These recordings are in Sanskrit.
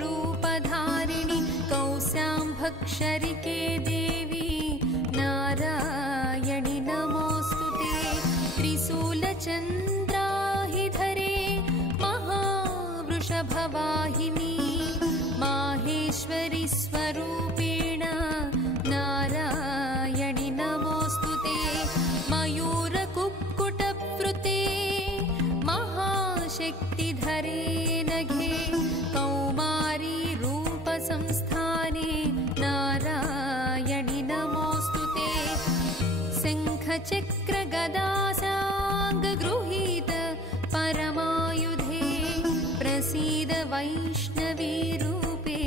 रूपधारिणि कौशाम्भक्षरिके देवी नारायणि नमोऽस्तुते। त्रिशूलचन्द्राहिधरे महावृषभवाहिनी माहेश्वरि स्वरूपेण नारायणि नमोऽस्तुते। मयूरकुक्कुटवृते महाशक्तिधरे नघे कौमारी रूपसंस्थाने नारायणि नमोऽस्तुते। शङ्खचक्रगदासाङ्गगृहीत परमायुधे प्रसीद वैष्णवी रूपे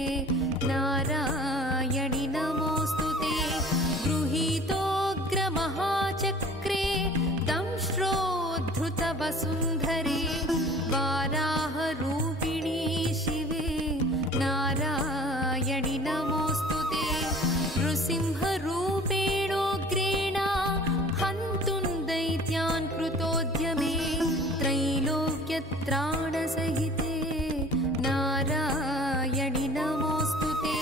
नारायणि नमोऽस्तुते। गृहीतोग्रमहाचक्रे दंष्ट्रोद्धृतवसुन्धरे वाराहरूपिणी शिवे नारायणि नमोऽस्तुते। नृसिंहरूपेणोग्रेण हन्तुं दैत्यान् कृतोद्यमे त्रैलोक्यत्राणसहिते नारायणि नमोऽस्तुते।